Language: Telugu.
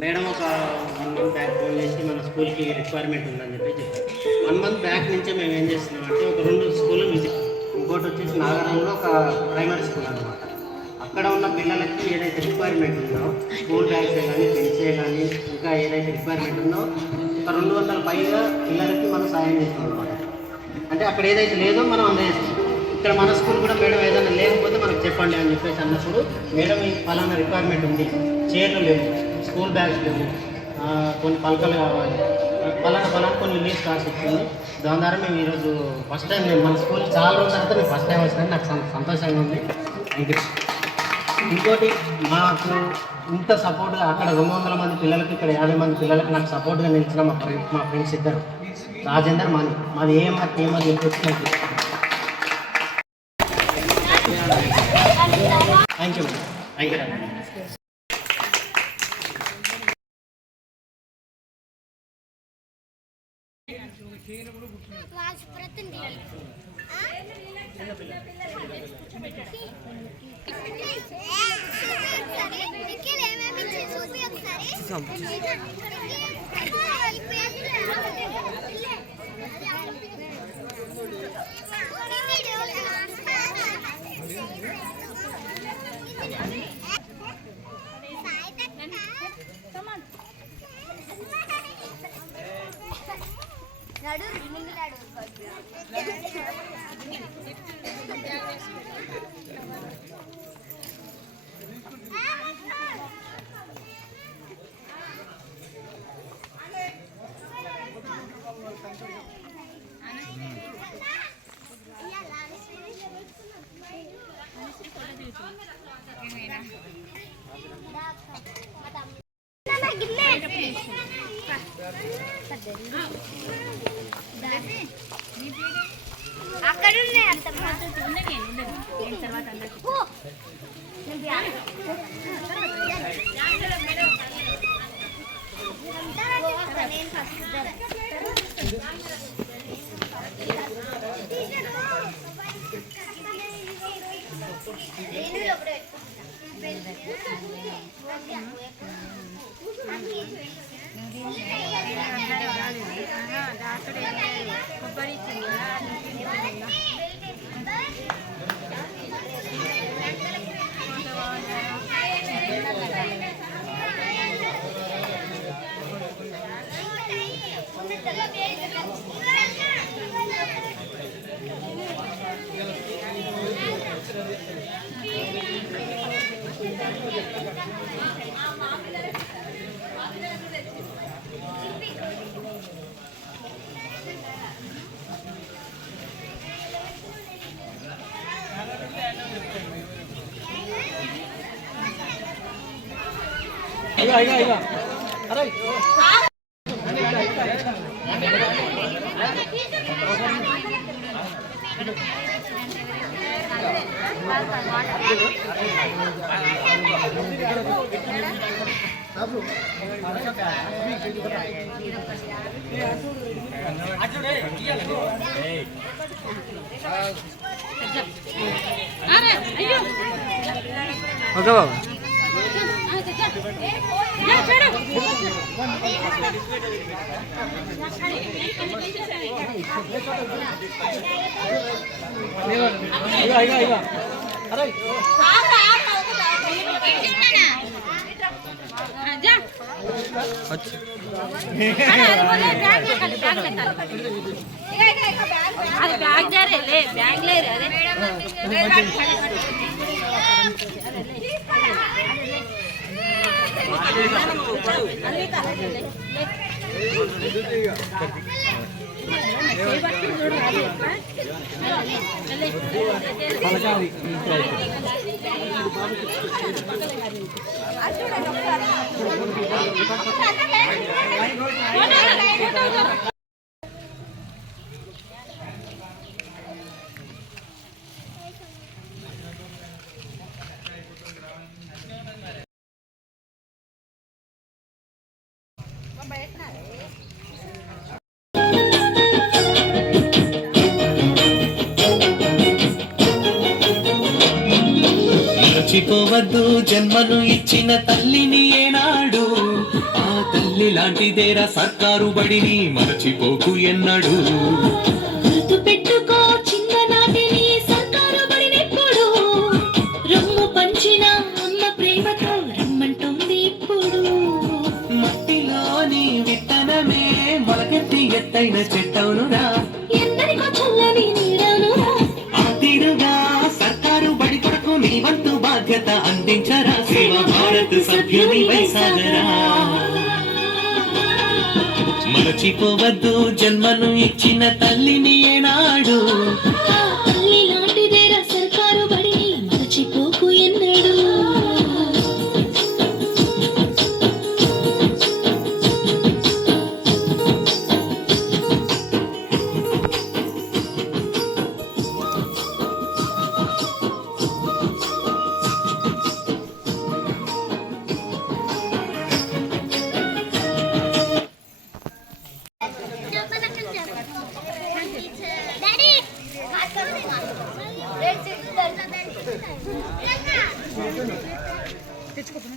మేడం ఒక 1 మంత్ బ్యాక్ ఫోన్ చేసి మన స్కూల్కి రిక్వైర్మెంట్ ఉందని చెప్పారు. 1 మంత్ బ్యాక్ నుంచే మేము ఏం చేస్తున్నామంటే ఒక 2 స్కూళ్ళు విజిట్, ఇంకోటి వచ్చేసి నాగరంలో ఒక ప్రైమరీ స్కూల్ అనమాట. అక్కడ ఉన్న పిల్లలకి ఏదైతే రిక్వైర్మెంట్ ఉందో స్కూల్ బ్యాగ్సే కానీ పెన్సే కానీ ఇంకా ఏదైతే రిక్వైర్మెంట్ ఉందో ఒక 200 పైగా పిల్లలకి మనం సాయం చేస్తాం అనమాట. అంటే అక్కడ ఏదైతే లేదో మనం అందజేస్తాం. ఇక్కడ మన స్కూల్ కూడా మేడం ఏదైనా లేకపోతే మనకు చెప్పండి అని చెప్పేసి అన్నప్పుడు మేడం ఈ ఫలానా రిక్వైర్మెంట్ ఉంది, చైర్లు లేవు, స్కూల్ బ్యాగ్స్ లేవు, కొన్ని పలకలు కావాలి, ఫలానా కొన్ని లీస్ట్ రాసి ఇచ్చింది. దాని ద్వారా మేము ఈరోజు ఫస్ట్ టైం నేను మన స్కూల్ చాలా రోజుల తర్వాత మేము ఫస్ట్ టైం వచ్చినాను. నాకు సంతోషంగా ఉంది. Thank you. ఇంకోటి మాకు ఇంత సపోర్ట్గా అక్కడ 200 మంది పిల్లలకి ఇక్కడ 50 మంది పిల్లలకి నాకు సపోర్ట్గా నిలిచిన మా ఫ్రెండ్స్ ఇద్దరు, రాజేందర్ మాది ఏమో వచ్చినట్టు. Thank you thank you. అక్కడ తర్వాత అరే ఓకే బాబా. అరే బ్యాగ్ జారే లే బ్యాగ్ లేరు అదే మర్చిపోవద్దు జన్మను ఇచ్చిన తల్లిని ఏనాడు, తల్లి లాంటిదేరా సర్కారు బడిని మరచిపోకు ఎన్నడు. గుర్తు పెట్టుకో చిన్ననాటి నీ సర్కారు బడినెప్పుడు. రొమ్ము పంచిన అమ్మ ప్రేమతో రమ్మంటుంది ఇప్పుడు. మట్టిలోని విత్తనమే మొలకెత్తి ఎత్తైన చెట్టవునురా. ఎందరికో చల్లని నీడనురా. ఆ తీరుగా సర్కారు బడి కొరకు నీ వంతు బాధ్యత అందించరా. సేవ భారత్ సభ్యుని వైసాగరా. మరచిపోవద్దు జన్మను ఇచ్చిన తల్లిని ఏనాడు. ఆ తల్లి లాంటిదేరా సర్కారు బడిని మరచిపోకు ఎన్నడు. తెచ్చుకోపోయినా